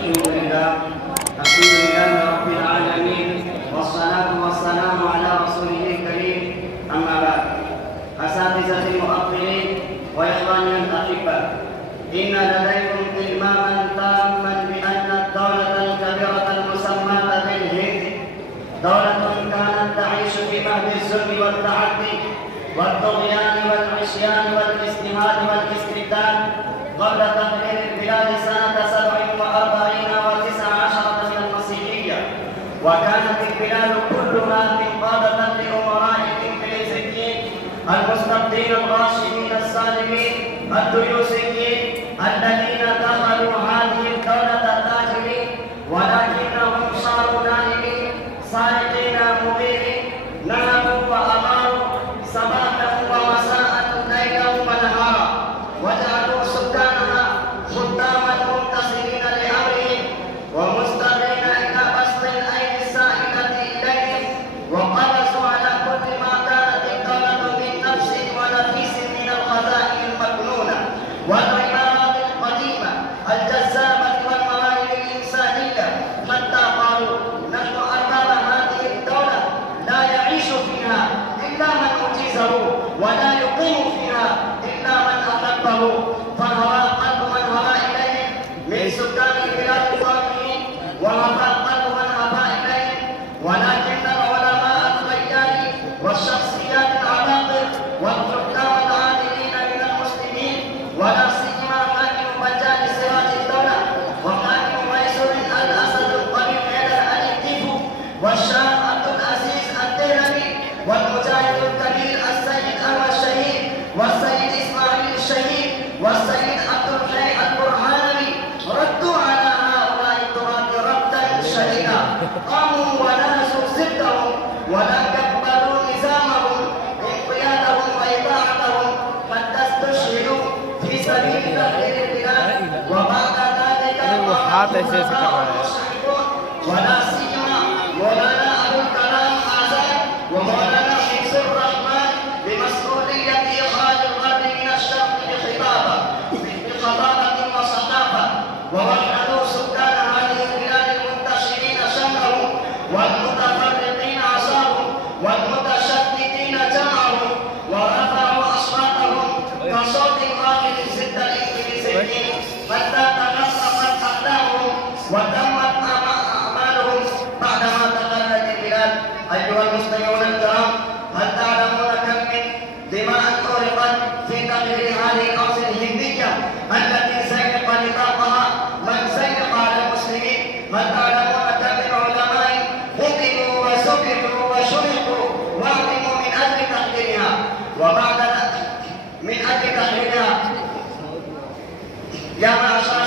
Alhamdulillah Rabbil Alamin. Wassalatu wassalamu ala rasulih karim. Amma ba'd. Asatizatil mu'affilin wa ikhwani al-ahibbah. Inna ladaykum ilmaman tamman bi anna ad-dawlata al-kabirata al-musammata bil Hind dawlatun kanat ta'ishu fi mahdi az-zulmi wal-ta'addi wal-tughyan wal-'isyan wal-istihad wal-istibdad qabla taqrir al-bilad sanata 47 و19 من المسيحية وكانت البلاد كلها انقادة لأمراء الإنجليزيين المستبدين الراشدين السالمين الديوسيين الذين دخلوا هذه الدولة تاجرين ولكنهم صاروا نائمين سارقين مغيرين نهبوا وأماروا صباحا ومساء ليلا ونهارا وجعلوا سكانها خداما منتصرين لأمرهم ومستمعين إلى بسط الأيدي السائلة إليهم وقلصوا على كل ما كانت الدولة من نفس ونفيس من الخزائن المكنونة والعمارات القديمة الجذابة والمواهب الإنسانية حتى قالوا نحن أرباب هذه الدولة لا يعيش فيها إلا من أجيزه ولا يقيم فيها إلا من أحبه فهوى قلب من هوى إليه من سكان البلاد الظالمين وهوى قلب من هوى إليه ولكن العلماء الخيار والشخصيات العباقر والحكام العادلين من المسلمين ولا سيما حاكم مجالس هذه الدولة وحاكم ميسور الأسد القريب على الإنتيف والشاه عبد العزيز الدهلوي والمجاهد الكبير السيد أنور الشهيد والسيد إسماعيل الشهيد والسيد عبد الحي البرهانوي ردوا على هؤلاء التراث ردا شديدا قاموا ونهزوا سدهم ولم يقبلوا نظامهم انقيادهم وإطاعتهم حتى استشهدوا في سبيل تغيير البلاد وبعد ذلك ولا سيما مولانا أبو الكلام آزاد ومولانا حفظ الرحمن بمسؤولية إخراج الغرب من الشرق بخطابة وصحافة ووحدوا سكان هذه البلاد المنتشرين شملهم والمتفرقين عصاهم والمتشددين جمعهم ورفعوا أصواتهم كصوت القائد ضد الإنجليزيين حتى تحققت أحلامهم وتمت أعمالهم بعدما تغيرت البلاد. أيها المستمعون الكرام، هل تعلمون كم من دماء أورقت في تغيير هذه الأرض الهندية التي زيق نطاقها من زيق على المسلمين؟ هل تعلمون كم من علماء قتلوا وسبحوا وشرقوا وعظموا من أجل تحريرها وبعد من أجل تحريرها؟ يا معشر